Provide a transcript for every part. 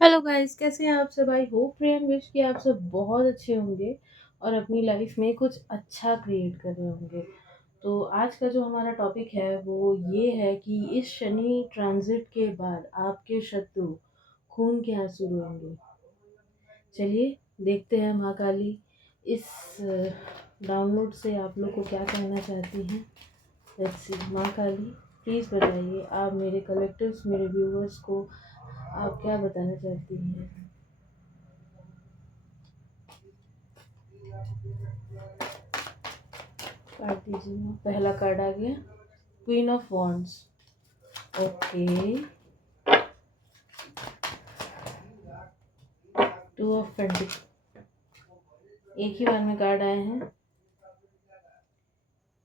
Hello guys, कैसे हैं आप सब? I hope pray and wish कि आप सब बहुत अच्छे होंगे और अपनी लाइफ में कुछ अच्छा क्रिएट कर रहे होंगे। तो आज का जो हमारा टॉपिक है वो ये है कि इस शनि ट्रांजिट के बाद आपके शत्रु खून के आंसू रोएंगे। चलिए देखते हैं महाकाली इस डाउनलोड से आप लोग को क्या कहना चाहती हैं। Let's see. महाकाली प्लीज़ बताइए, आप मेरे कलेक्टर्स, मेरे व्यूवर्स को आप क्या बताना चाहती हैं। कार्ड दीजिए। पहला कार्ड आ गया, queen of wands. Okay. Two of pentacle. एक ही बार में कार्ड आए हैं।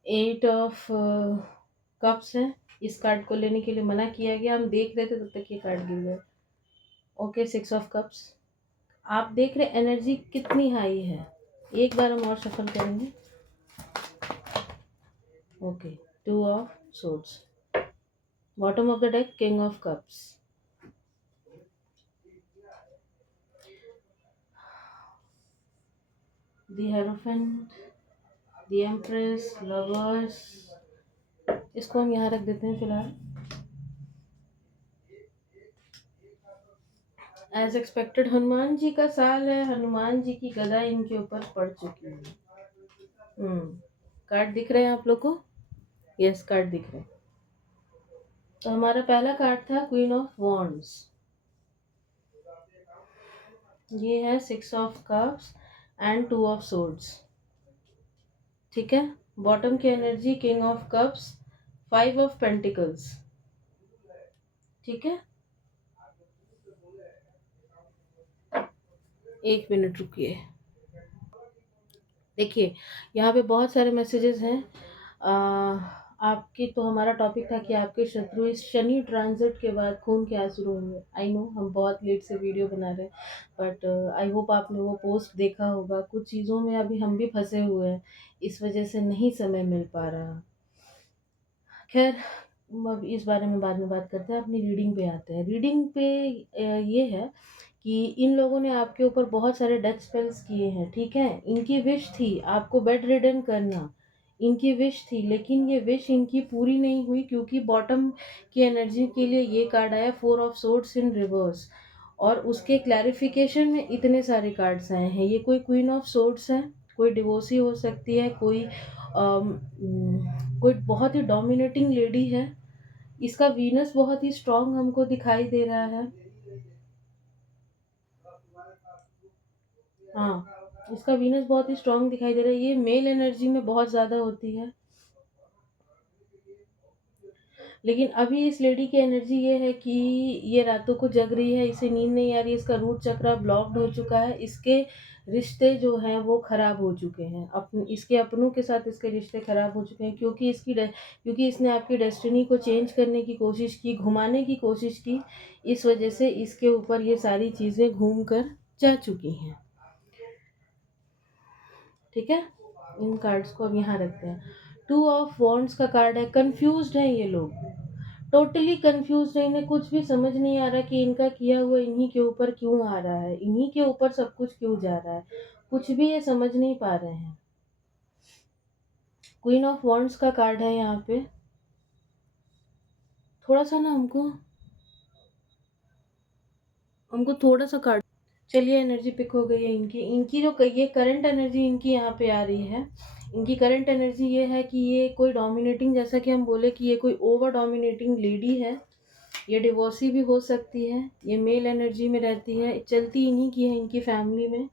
एट ऑफ कप्स है। इस कार्ड को लेने के लिए मना किया गया, हम देख रहे थे तब तक ये कार्ड गिर गया। Okay, six of cups. आप देख रहे एनर्जी कितनी हाई है। एक बार हम और सफल करेंगे। Okay, two of swords. Bottom of the deck, king of cups. The hierophant, the empress, lovers. इसको हम यहाँ रख देते हैं फिलहाल। एज एक्सपेक्टेड हनुमान जी का साल है, हनुमान जी की गदा इनके ऊपर पड़ चुकी है। कार्ड दिख रहे हैं आप लोग को? यस, कार्ड दिख रहे हैं। तो हमारा पहला कार्ड था क्वीन ऑफ वॉन्ड्स। ये है six of cups and two of swords. ठीक है। बॉटम की energy, king of cups, five of pentacles. ठीक है। एक मिनट रुकिए। देखिए, यहाँ पे बहुत सारे मैसेजेस हैं। आपकी तो हमारा टॉपिक था कि आपके शत्रु इस शनि ट्रांजिट के बाद खून के आंसू रोएंगे। आई नो हम बहुत लेट से वीडियो बना रहे हैं, बट आई होप आपने वो पोस्ट देखा होगा। कुछ चीज़ों में अभी हम भी फंसे हुए हैं, इस वजह से नहीं समय मिल पा रहा। खैर, अब इस बारे में बाद में बात करते हैं। अपनी रीडिंग पे आते हैं। रीडिंग पे ये है कि इन लोगों ने आपके ऊपर बहुत सारे डेथ स्पेल्स किए हैं। ठीक है। इनकी विश थी आपको बेड रिडन करना। इनकी विश थी, लेकिन ये विश इनकी पूरी नहीं हुई क्योंकि बॉटम की एनर्जी के लिए ये कार्ड आया, four of swords in reverse. और उसके क्लैरिफिकेशन में इतने सारे कार्ड्स आए हैं। ये कोई क्वीन ऑफ सोर्ड्स है, कोई डिवोर्सी हो सकती है, कोई बहुत ही डोमिनेटिंग लेडी है। इसका वीनस बहुत ही स्ट्रांग हमको दिखाई दे रहा है। हाँ, इसका वीनस बहुत ही स्ट्रांग दिखाई दे रहा है। ये मेल एनर्जी में बहुत ज़्यादा होती है। लेकिन अभी इस लेडी की एनर्जी ये है कि ये रातों को जग रही है, इसे नींद नहीं आ रही, इसका रूट चक्र ब्लॉक्ड हो चुका है। इसके रिश्ते जो हैं वो खराब हो चुके हैं। इसके अपनों के साथ इसके रिश्ते खराब हो चुके हैं क्योंकि क्योंकि इसने आपकी डेस्टिनी को चेंज करने की कोशिश की, घुमाने की कोशिश की। इस वजह से इसके ऊपर ये सारी चीज़ें घूम कर जा चुकी हैं। ठीक है। इन कार्ड्स को अब यहाँ रखते हैं। टू ऑफ वॉन्ड्स का कार्ड है। कंफ्यूज्ड हैं ये लोग, टोटली कंफ्यूज है। इन्हें कुछ भी समझ नहीं आ रहा कि इनका किया हुआ इन्हीं के ऊपर क्यों आ रहा है, इन्हीं के ऊपर सब कुछ क्यों जा रहा है। कुछ भी ये समझ नहीं पा रहे हैं। क्वीन ऑफ वॉन्ड्स का कार्ड है यहाँ पे। थोड़ा सा ना हमको हमको थोड़ा सा कार्ड। चलिए, एनर्जी पिक हो गई है इनकी। इनकी जो ये करंट एनर्जी इनकी यहाँ पे आ रही है। इनकी करंट एनर्जी ये है कि ये कोई डोमिनेटिंग, जैसा कि हम बोले कि ये कोई ओवर डोमिनेटिंग लेडी है। ये डिवोर्सी भी हो सकती है। ये मेल एनर्जी में रहती है, चलती इन्हीं की है इनकी फैमिली में।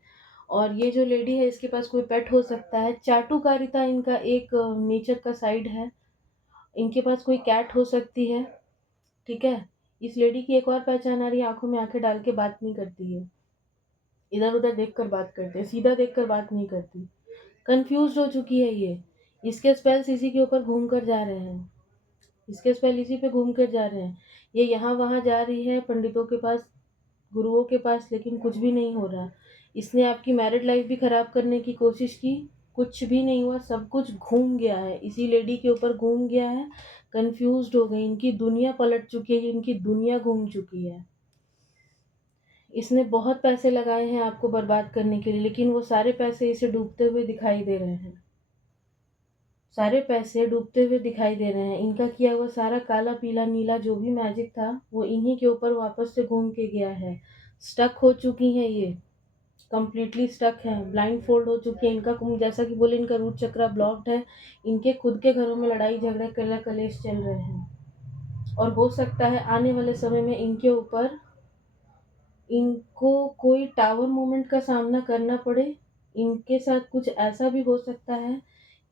और ये जो लेडी है इसके पास कोई पेट हो सकता है। चाटुकारिता इनका एक नेचर का साइड है। इनके पास कोई कैट हो सकती है। ठीक है। इस लेडी की एक और पहचान आ रही है, आंखों में आंखें डाल के बात नहीं करती है, इधर उधर देख कर बात करते हैं, सीधा देख कर बात नहीं करती। कंफ्यूज हो चुकी है ये। इसके स्पेल्स इसी के ऊपर घूम कर जा रहे हैं। इसके स्पेल इसी पे घूम कर जा रहे हैं। ये यहाँ वहाँ जा रही है, पंडितों के पास, गुरुओं के पास, लेकिन कुछ भी नहीं हो रहा। इसने आपकी मैरिड लाइफ भी खराब करने की कोशिश की, कुछ भी नहीं हुआ। सब कुछ घूम गया है, इसी लेडी के ऊपर घूम गया है। कंफ्यूज्ड हो गई, इनकी दुनिया पलट चुकी है, इनकी दुनिया घूम चुकी है। इसने बहुत पैसे लगाए हैं आपको बर्बाद करने के लिए, लेकिन वो सारे पैसे इसे डूबते हुए दिखाई दे रहे हैं। सारे पैसे डूबते हुए दिखाई दे रहे हैं। इनका किया हुआ सारा काला पीला नीला जो भी मैजिक था वो इन्हीं के ऊपर वापस से घूम के गया है। स्टक हो चुकी हैं ये, कंप्लीटली स्टक है, ब्लाइंड फोल्ड हो चुकी है। इनका जैसा कि बोले इनका रूट चक्रा ब्लॉक्ड है। इनके खुद के घरों में लड़ाई झगड़े कलह कलेश चल रहे हैं, और हो सकता है आने वाले समय में इनके ऊपर इनको कोई टावर मूवमेंट का सामना करना पड़े। इनके साथ कुछ ऐसा भी हो सकता है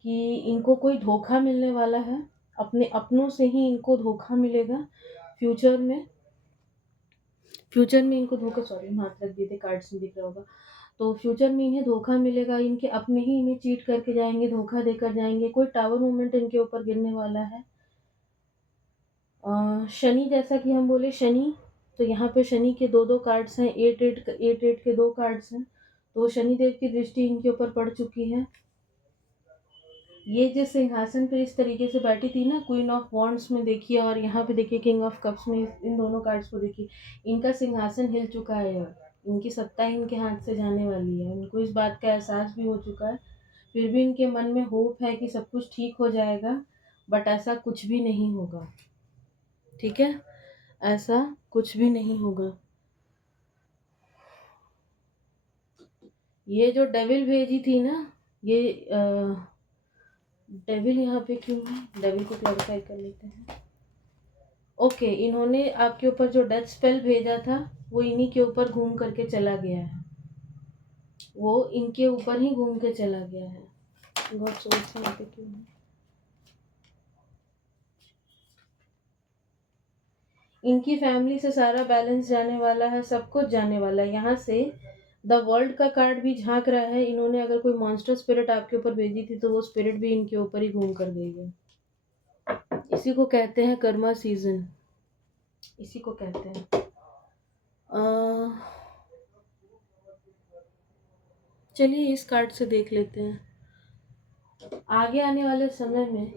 कि इनको कोई धोखा मिलने वाला है, अपने अपनों से ही इनको धोखा मिलेगा फ्यूचर में। इनको धोखा, सॉरी हाथ रख दिए थे, कार्ड्स में दिख रहा होगा। तो फ्यूचर में इन्हें धोखा मिलेगा, इनके अपने ही इन्हें चीट करके जाएंगे, धोखा देकर जाएंगे, कोई टावर मूवमेंट इनके ऊपर गिरने वाला है। शनि, जैसा कि हम बोले शनि, तो यहाँ पे शनि के दो दो कार्ड्स हैं, 8 के दो कार्ड्स हैं, तो शनिदेव की दृष्टि इनके ऊपर पड़ चुकी है। ये जिस सिंहासन पे इस तरीके से बैठी थी ना, क्वीन ऑफ वॉन्ड्स में देखिए, और यहाँ पे देखिए किंग ऑफ कप्स में, इन दोनों कार्ड्स को देखिए, इनका सिंहासन हिल चुका है। इनकी सत्ता इनके हाथ से जाने वाली है। उनको इस बात का एहसास भी हो चुका है, फिर भी इनके मन में होप है कि सब कुछ ठीक हो जाएगा, बट ऐसा कुछ भी नहीं होगा। ठीक है, ऐसा कुछ भी नहीं होगा। ये जो डेविल भेजी थी ना, ये डेविल यहाँ पे क्यों है, डेविल को क्लैरिफाई कर लेते हैं। ओके, इन्होंने आपके ऊपर जो डेथ स्पेल भेजा था वो इन्हीं के ऊपर घूम करके चला गया है, वो इनके ऊपर ही घूम के चला गया है। गॉड सोर्स यहाँ पे क्यों है? इनकी फैमिली से सारा बैलेंस जाने वाला है, सब कुछ जाने वाला है। यहाँ से द वर्ल्ड का कार्ड भी झांक रहा है। इन्होंने अगर कोई मॉन्स्टर स्पिरिट आपके ऊपर भेजी थी तो वो स्पिरिट भी इनके ऊपर ही घूम कर गई है। इसी को कहते हैं कर्मा सीजन, इसी को कहते हैं। चलिए इस कार्ड से देख लेते हैं। आगे आने वाले समय में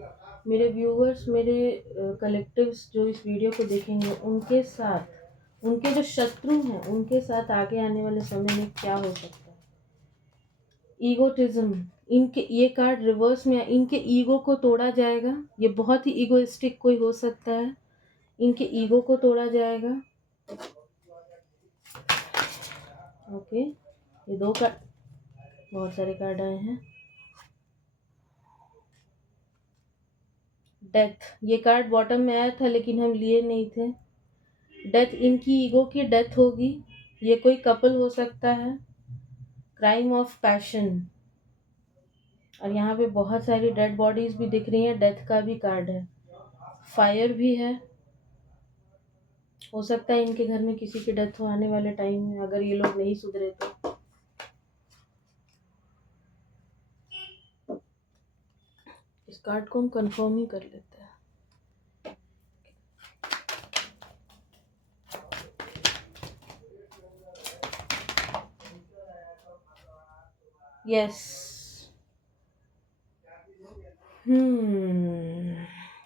मेरे व्यूअर्स, मेरे कलेक्टिव्स जो इस वीडियो को देखेंगे, उनके साथ, उनके जो शत्रु हैं उनके साथ आगे आने वाले समय में क्या हो सकता है। ईगोटिज्म, इनके ये कार्ड रिवर्स में, इनके ईगो को तोड़ा जाएगा। ये बहुत ही ईगोइस्टिक कोई हो सकता है, इनके ईगो को तोड़ा जाएगा। ओके, ये दो कार्ड, बहुत सारे कार्ड आए हैं। डेथ, ये कार्ड बॉटम में आया था लेकिन हम लिए नहीं थे। डेथ, इनकी ईगो की डेथ होगी। ये कोई कपल हो सकता है। क्राइम ऑफ पैशन, और यहाँ पे बहुत सारी डेड बॉडीज भी दिख रही हैं। डेथ का भी कार्ड है, फायर भी है। हो सकता है इनके घर में किसी की डेथ हो आने वाले टाइम में, अगर ये लोग नहीं सुधरे तो। इस कार्ड को हम कंफर्म ही कर लेते हैं। यस,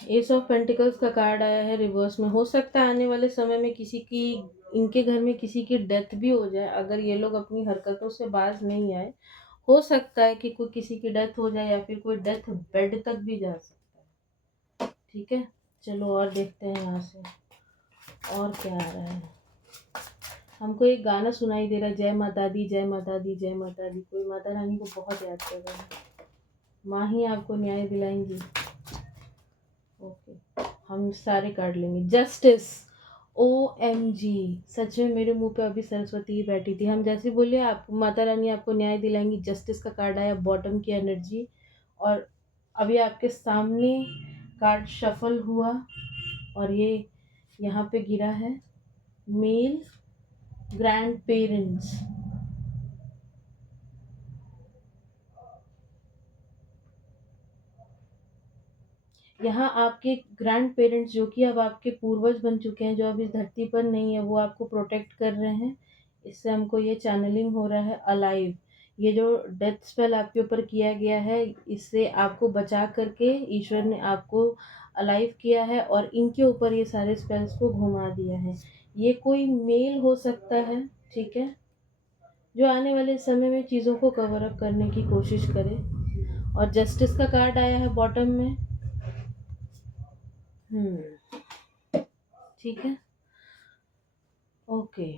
एस ऑफ पेंटिकल्स का कार्ड आया है रिवर्स में। हो सकता है आने वाले समय में किसी की, इनके घर में किसी की डेथ भी हो जाए, अगर ये लोग अपनी हरकतों से बाज नहीं आए। हो सकता है कि कोई किसी की डेथ हो जाए, या फिर कोई डेथ बेड तक भी जा सकता है। ठीक है, चलो और देखते हैं यहाँ से और क्या आ रहा है। हमको एक गाना सुनाई दे रहा है, जय माता दी जय माता दी जय माता दी। कोई माता रानी को बहुत याद कर रहा है, माँ ही आपको न्याय दिलाएंगी। ओके, हम सारे कार्ड लेंगे। जस्टिस, OMG, सच में मेरे मुंह पे अभी सरस्वती बैठी थी। हम जैसे बोले आप, माता रानी आपको न्याय दिलाएंगी, जस्टिस का कार्ड आया, बॉटम की एनर्जी। और अभी आपके सामने कार्ड शफल हुआ और ये यहाँ पे गिरा है, मेल ग्रैंड पेरेंट्स। यहाँ आपके ग्रैंड पेरेंट्स, जो कि अब आपके पूर्वज बन चुके हैं, जो अब इस धरती पर नहीं है, वो आपको प्रोटेक्ट कर रहे हैं। इससे हमको ये चैनलिंग हो रहा है अलाइव। ये जो डेथ स्पेल आपके ऊपर किया गया है, इससे आपको बचा करके ईश्वर ने आपको अलाइव किया है, और इनके ऊपर ये सारे स्पेल्स को घुमा दिया है। ये कोई मेल हो सकता है, ठीक है, जो आने वाले समय में चीज़ों को कवर अप करने की कोशिश करे। और जस्टिस का कार्ड आया है बॉटम में। ठीक है, ओके।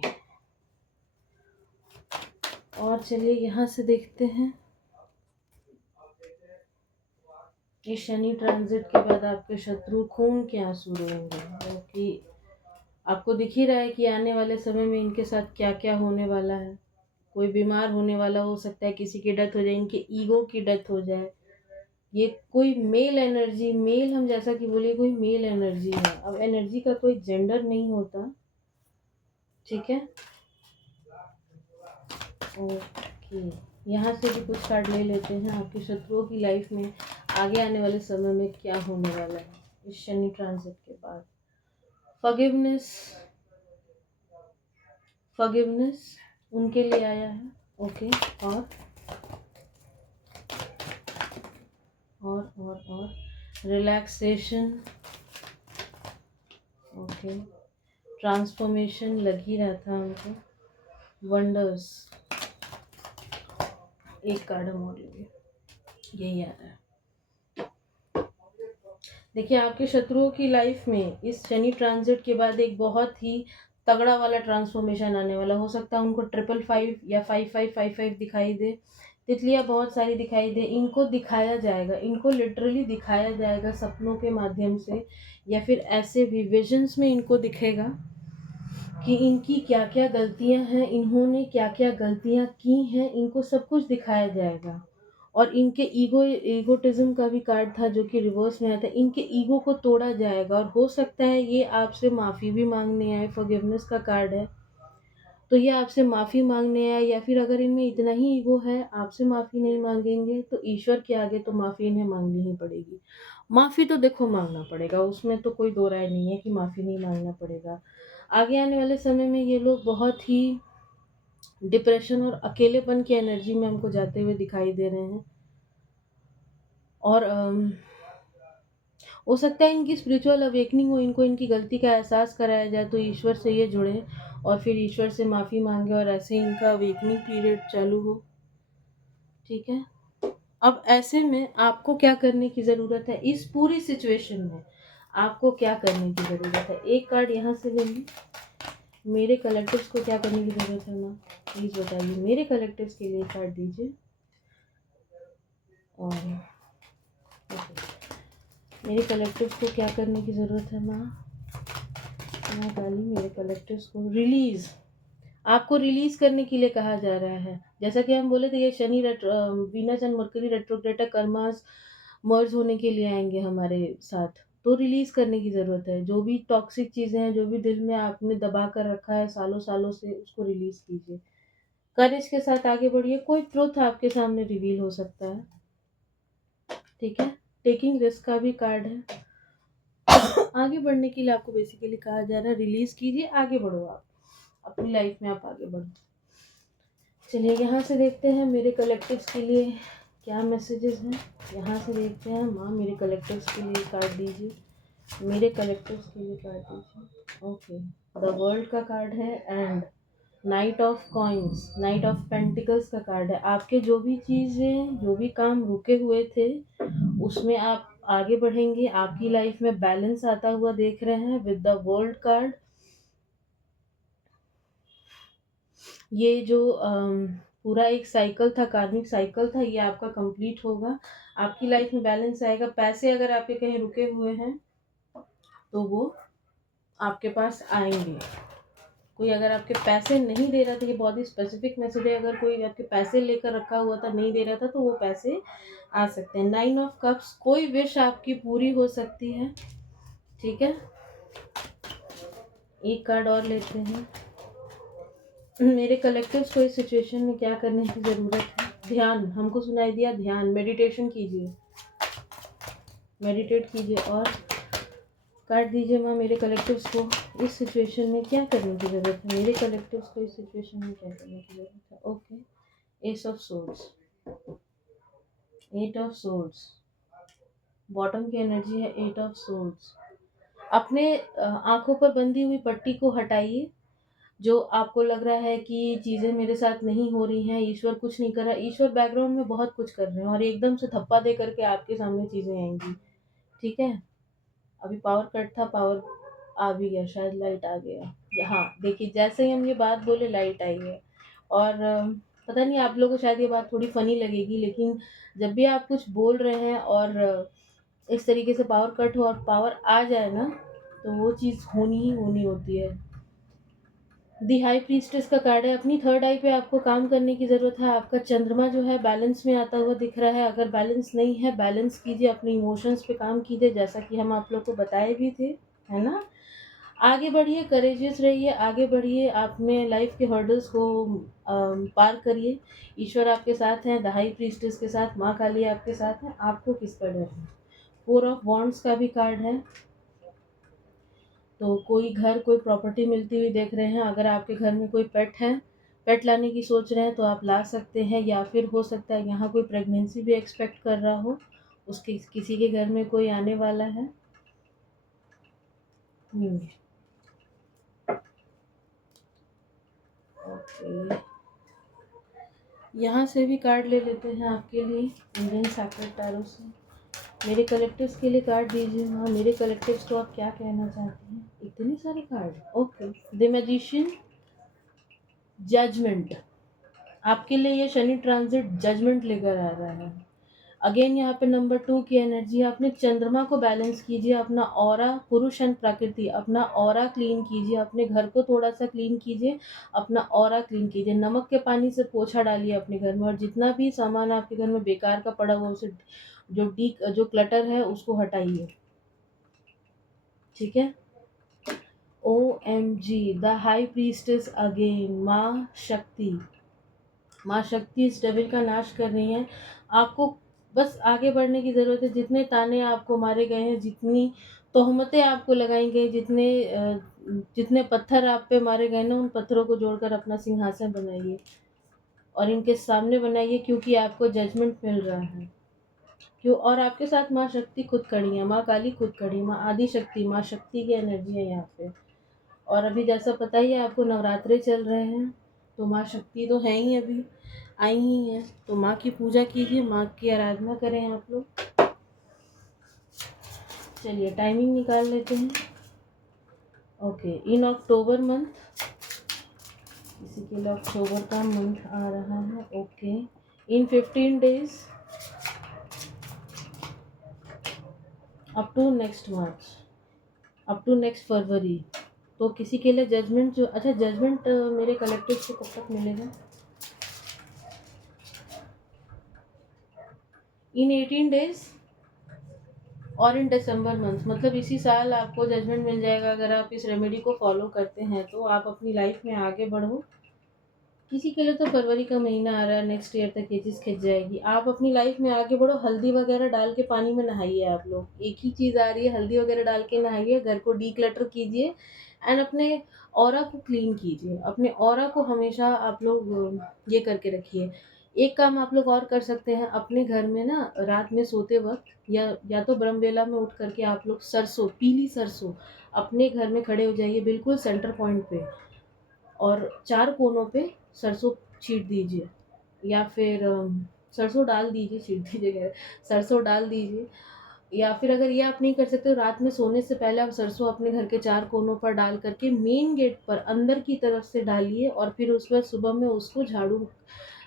और चलिए यहाँ से देखते हैं, ये शनि ट्रांजिट के बाद आपके शत्रु खून के आंसू रोएंगे, क्योंकि आपको दिख ही रहा है कि आने वाले समय में इनके साथ क्या क्या होने वाला है। कोई बीमार होने वाला हो सकता है, किसी की डेथ हो जाए, इनके ईगो की डेथ हो जाए। ये कोई मेल एनर्जी, मेल हम जैसा कि बोलिए कोई मेल एनर्जी है। अब एनर्जी का कोई जेंडर नहीं होता, ठीक है, ओके। यहाँ से भी कुछ कार्ड ले लेते हैं, आपके शत्रुओं की लाइफ में आगे आने वाले समय में क्या होने वाला है इस शनि ट्रांजिट के बाद। फॉरगिवनेस, फॉरगिवनेस उनके लिए आया है, ओके। और रिलैक्सेशन, ओके। ट्रांसफॉर्मेशन लग ही रहा था हमको। वंडर्स, एक कार्ड हम और लेंगे, यही आ रहा है। देखिए आपके शत्रुओं की लाइफ में इस शनि ट्रांजिट के बाद एक बहुत ही तगड़ा वाला ट्रांसफॉर्मेशन आने वाला। हो सकता है उनको 555 या 5555 दिखाई दे, तितलियां बहुत सारी दिखाई दे। इनको दिखाया जाएगा, इनको लिटरली दिखाया जाएगा सपनों के माध्यम से, या फिर ऐसे भी विजन्स में इनको दिखेगा कि इनकी क्या क्या गलतियां हैं, इन्होंने क्या क्या गलतियां की हैं, इनको सब कुछ दिखाया जाएगा। और इनके ईगोटिज्म का भी कार्ड था जो कि रिवर्स में आया था, इनके ईगो को तोड़ा जाएगा। और हो सकता है ये आपसे माफ़ी भी मांगने आए, फॉरगिवनेस का कार्ड है, तो ये आपसे माफ़ी मांगने आए। या फिर अगर इनमें इतना ही ईगो है, आपसे माफ़ी नहीं मांगेंगे तो ईश्वर के आगे तो माफ़ी इन्हें मांगनी ही पड़ेगी। माफ़ी तो देखो मांगना पड़ेगा, उसमें तो कोई दो राय नहीं है कि माफ़ी नहीं मांगना पड़ेगा। आगे आने वाले समय में ये लोग बहुत ही डिप्रेशन और अकेलेपन की एनर्जी में हमको जाते हुए दिखाई दे रहे हैं। और हो सकता है इनकी स्पिरिचुअल अवेकनिंग हो, इनको इनकी गलती का एहसास कराया जाए तो ईश्वर से ये जुड़े और फिर ईश्वर से माफ़ी मांगे और ऐसे इनका अवेकनिंग पीरियड चालू हो, ठीक है। अब ऐसे में आपको क्या करने की ज़रूरत है इस पूरी सिचुएशन में, आपको क्या करने की ज़रूरत है। एक कार्ड यहाँ से लेंगे, मेरे कलेक्टिव्स को क्या करने की ज़रूरत है माँ, प्लीज़ बताइए। मेरे कलेक्टिव्स के लिए कार्ड दीजिए। और मेरे कलेक्टिव्स को क्या करने की ज़रूरत है माँ काली, मेरे कलेक्टिव्स को रिलीज़, आपको रिलीज करने के लिए कहा जा रहा है। जैसा कि हम बोले थे, ये Shani Venus and Mercury retrograde karmas merge होने के लिए आएंगे हमारे साथ, तो रिलीज करने की ज़रूरत है। जो भी टॉक्सिक चीज़ें हैं, जो भी दिल में आपने दबा कर रखा है सालों सालों से, उसको रिलीज कीजिए। करेज के साथ आगे बढ़िए, कोई ट्रुथ आपके सामने रिवील हो सकता है, ठीक है। टेकिंग रिस्क का भी कार्ड है। आगे बढ़ने के लिए आपको बेसिकली कहा जा रहा है रिलीज कीजिए, आगे बढ़ो, आप अपनी लाइफ में आप आगे बढ़ो। चलिए यहाँ से देखते हैं मेरे कलेक्टिव्स के लिए क्या मैसेजेस हैं। यहाँ से देखते हैं माँ, मेरे कलेक्टिव्स के लिए कार्ड दीजिए, मेरे कलेक्टिव्स के लिए कार्ड दीजिए, ओके। द वर्ल्ड का कार्ड है and night of coins, night of pentacles का कार्ड है। आपके जो भी चीज़ें, जो भी काम रुके हुए थे, उसमें आप आगे बढ़ेंगे। आपकी लाइफ में बैलेंस आता हुआ देख रहे हैं विद द वर्ल्ड कार्ड। ये जो पूरा एक साइकिल था, कार्मिक साइकिल था, ये आपका कंप्लीट होगा। आपकी लाइफ में बैलेंस आएगा। पैसे अगर आपके कहीं रुके हुए हैं तो वो आपके पास आएंगे। कोई अगर आपके पैसे नहीं दे रहा था, ये बहुत ही स्पेसिफिक मैसेज है, अगर कोई आपके पैसे लेकर रखा हुआ था, नहीं दे रहा था, तो वो पैसे आ सकते हैं। 9 ऑफ कप्स, कोई विश आपकी पूरी हो सकती है, ठीक है। एक कार्ड और लेते हैं, मेरे कलेक्टिव्स को इस सिचुएशन में क्या करने की ज़रूरत है। ध्यान, हमको सुनाई दिया ध्यान, मेडिटेशन कीजिए, मेडिटेट कीजिए। और कार्ड दीजिए माँ, मेरे कलेक्टिव्स को इस सिचुएशन में क्या करने की ज़रूरत है। मेरे कलेक्टिव्स को इस सिचुएशन में क्या करने की ज़रूरत है, okay. S of swords, 8 of swords, bottom की एनर्जी है 8 ऑफ सोर्ड्स। अपने आँखों पर बंधी हुई पट्टी को हटाइए। जो आपको लग रहा है कि चीज़ें मेरे साथ नहीं हो रही हैं, ईश्वर कुछ नहीं कर रहा है, ईश्वर बैकग्राउंड में बहुत कुछ कर रहे हैं और एकदम से थप्पा दे करके आपके सामने चीज़ें आएँगी, ठीक है? अभी पावर कट था, पावर आ भी गया, शायद लाइट आ गया। हाँ, देखिए जैसे ही हम ये बात बोले लाइट आई है और पता नहीं आप लोगों को शायद ये बात थोड़ी फ़नी लगेगी, लेकिन जब भी आप कुछ बोल रहे हैं और इस तरीके से पावर कट हो और पावर आ जाए ना, तो वो चीज़ होनी ही होनी होती है। दी हाई प्रीस्टेस का कार्ड है, अपनी थर्ड आई पे आपको काम करने की ज़रूरत है। आपका चंद्रमा जो है बैलेंस में आता हुआ दिख रहा है। अगर बैलेंस नहीं है, बैलेंस कीजिए, अपने इमोशंस पे काम कीजिए, जैसा कि हम आप लोग को बताए भी थे, है ना? आगे बढ़िए, करेजियस रहिए, आगे बढ़िए, अपने लाइफ के हर्डल्स को पार करिए। ईश्वर आपके साथ हैं, द हाई प्रीस्टेस के साथ, माँ काली आपके साथ हैं, आपको किसका डर है? फोर ऑफ वॉन्ड्स का भी कार्ड है। तो कोई घर, कोई प्रॉपर्टी मिलती हुई देख रहे हैं। अगर आपके घर में कोई पेट है, पेट लाने की सोच रहे हैं तो आप ला सकते हैं, या फिर हो सकता है यहाँ कोई प्रेगनेंसी भी एक्सपेक्ट कर रहा हो, उसके किसी के घर में कोई आने वाला है। ओके, यहाँ से भी कार्ड ले लेते हैं आपके लिए इंडियन सैक्रेड टैरो से। मेरे कलेक्टिव्स के लिए कार्ड दीजिए। हाँ, मेरे कलेक्टिव्स को आप क्या कहना चाहते हैं? इतने सारे card. Okay, the magician, judgement. आपके लिए ये शनि ट्रांजिट जजमेंट लेकर आ रहा है। अगेन यहाँ पे नंबर 2 की एनर्जी है। अपने चंद्रमा को बैलेंस कीजिए, अपना ऑरा, पुरुष एंड प्रकृति, अपना ऑरा क्लीन कीजिए, अपने घर को थोड़ा सा क्लीन कीजिए, अपना ऑरा क्लीन कीजिए। नमक के पानी से पोछा डालिए अपने घर में, और जितना भी सामान आपके घर में बेकार का पड़ा हुआ उसे, जो क्लटर है उसको हटाइए, ठीक है? OMG, the high priestess again, माँ शक्ति। माँ शक्ति इस डेविल का नाश कर रही हैं। आपको बस आगे बढ़ने की ज़रूरत है। जितने ताने आपको मारे गए हैं, जितनी तोहमतें आपको लगाई गई, जितने पत्थर आप पे मारे गए ना, उन पत्थरों को जोड़कर अपना सिंहासन बनाइए और इनके सामने बनाइए, क्योंकि आपको जजमेंट मिल रहा है। क्यों? और आपके साथ माँ शक्ति खुद खड़ी है, माँ काली खुद खड़ी है, माँ आदि शक्ति, माँ शक्ति की एनर्जी है यहाँ पे। और अभी जैसा पता ही है आपको, नवरात्रे चल रहे हैं, तो माँ शक्ति तो है ही, अभी आई ही हैं, तो माँ की पूजा कीजिए, माँ की आराधना करें आप लोग। चलिए टाइमिंग निकाल लेते हैं। ओके, इन अक्टूबर मंथ, किसी के लिए अक्टूबर का मंथ आ रहा है। Okay, in 15 days up to next March, up to next February. तो किसी के लिए जजमेंट जो, अच्छा जजमेंट मेरे कलेक्टिव से कब तक मिलेगा? इन 18 डेज और इन दिसंबर मंथ, मतलब इसी साल आपको जजमेंट मिल जाएगा। अगर आप इस रेमेडी को फॉलो करते हैं तो आप अपनी लाइफ में आगे बढ़ो। किसी के लिए तो फरवरी का महीना आ रहा है, नेक्स्ट ईयर तक ये चीज़ खिंच जाएगी। आप अपनी लाइफ में आगे बढ़ो, हल्दी वगैरह डाल के पानी में नहाइए। आप लोग, एक ही चीज़ आ रही है, हल्दी वगैरह डाल के नहाइए, घर को डीक्लटर कीजिए एंड अपने ऑरा को क्लीन कीजिए। अपने ऑरा को हमेशा आप लोग ये करके रखिए। एक काम आप लोग और कर सकते हैं, अपने घर में ना रात में सोते वक्त या तो ब्रह्मवेला में उठ करके आप लोग सरसों, पीली सरसों अपने घर में खड़े हो जाइए बिल्कुल सेंटर पॉइंट पे, और 4 कोनों पे सरसों छींट दीजिए, या फिर सरसों डाल दीजिए, छींट दीजिए कह रहे, सरसों डाल दीजिए। या फिर अगर ये आप नहीं कर सकते तो रात में सोने से पहले आप सरसों अपने घर के 4 कोनों पर डाल करके मेन गेट पर अंदर की तरफ से डालिए, और फिर उस पर सुबह में उसको झाड़ू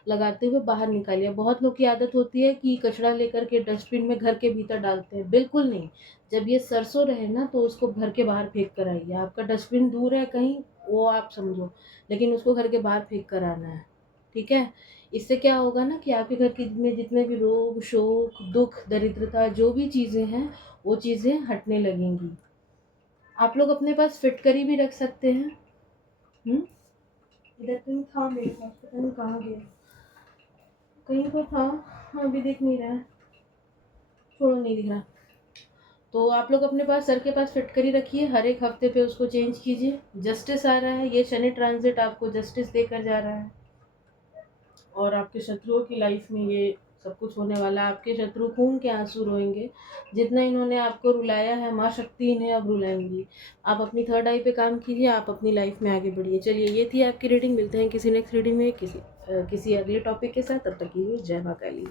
लगाते हुए बाहर निकालिए। बहुत लोग की आदत होती है कि कचरा लेकर के डस्टबिन में घर के भीतर डालते हैं, बिल्कुल नहीं। जब ये सरसों रहे ना तो उसको घर के बाहर फेंक कर आइए। आपका डस्टबिन दूर है कहीं, वो आप समझो, लेकिन उसको घर के बाहर फेंक कर आना है, ठीक है? इससे क्या होगा ना कि आपके घर के में जितने भी रोग, शोक, दुख, दरिद्रता, जो भी चीज़ें हैं, वो चीज़ें हटने लगेंगी। आप लोग अपने पास फिटकरी भी रख सकते हैं। इधर कहीं था मेरे पास, पता नहीं कहाँ गया, कहीं तो था। हाँ, अभी दिख नहीं रहा है, छोड़ो, नहीं दिख रहा। तो आप लोग अपने पास, सर के पास फिटकरी रखिए, हर एक हफ्ते पे उसको चेंज कीजिए। जस्टिस आ रहा है, ये शनि ट्रांजिट आपको जस्टिस देकर जा रहा है, और आपके शत्रुओं की लाइफ में ये सब कुछ होने वाला है। आपके शत्रु खून के आंसू रोएंगे। जितना इन्होंने आपको रुलाया है, माँ शक्ति इन्हें अब रुलाएंगी। आप अपनी थर्ड आई पे काम कीजिए, आप अपनी लाइफ में आगे बढ़िए। चलिए, ये थी आपकी रीडिंग। मिलते हैं किसी नेक्स्ट रीडिंग में किसी अगले टॉपिक के साथ। तब तक के लिए जय माँ काली।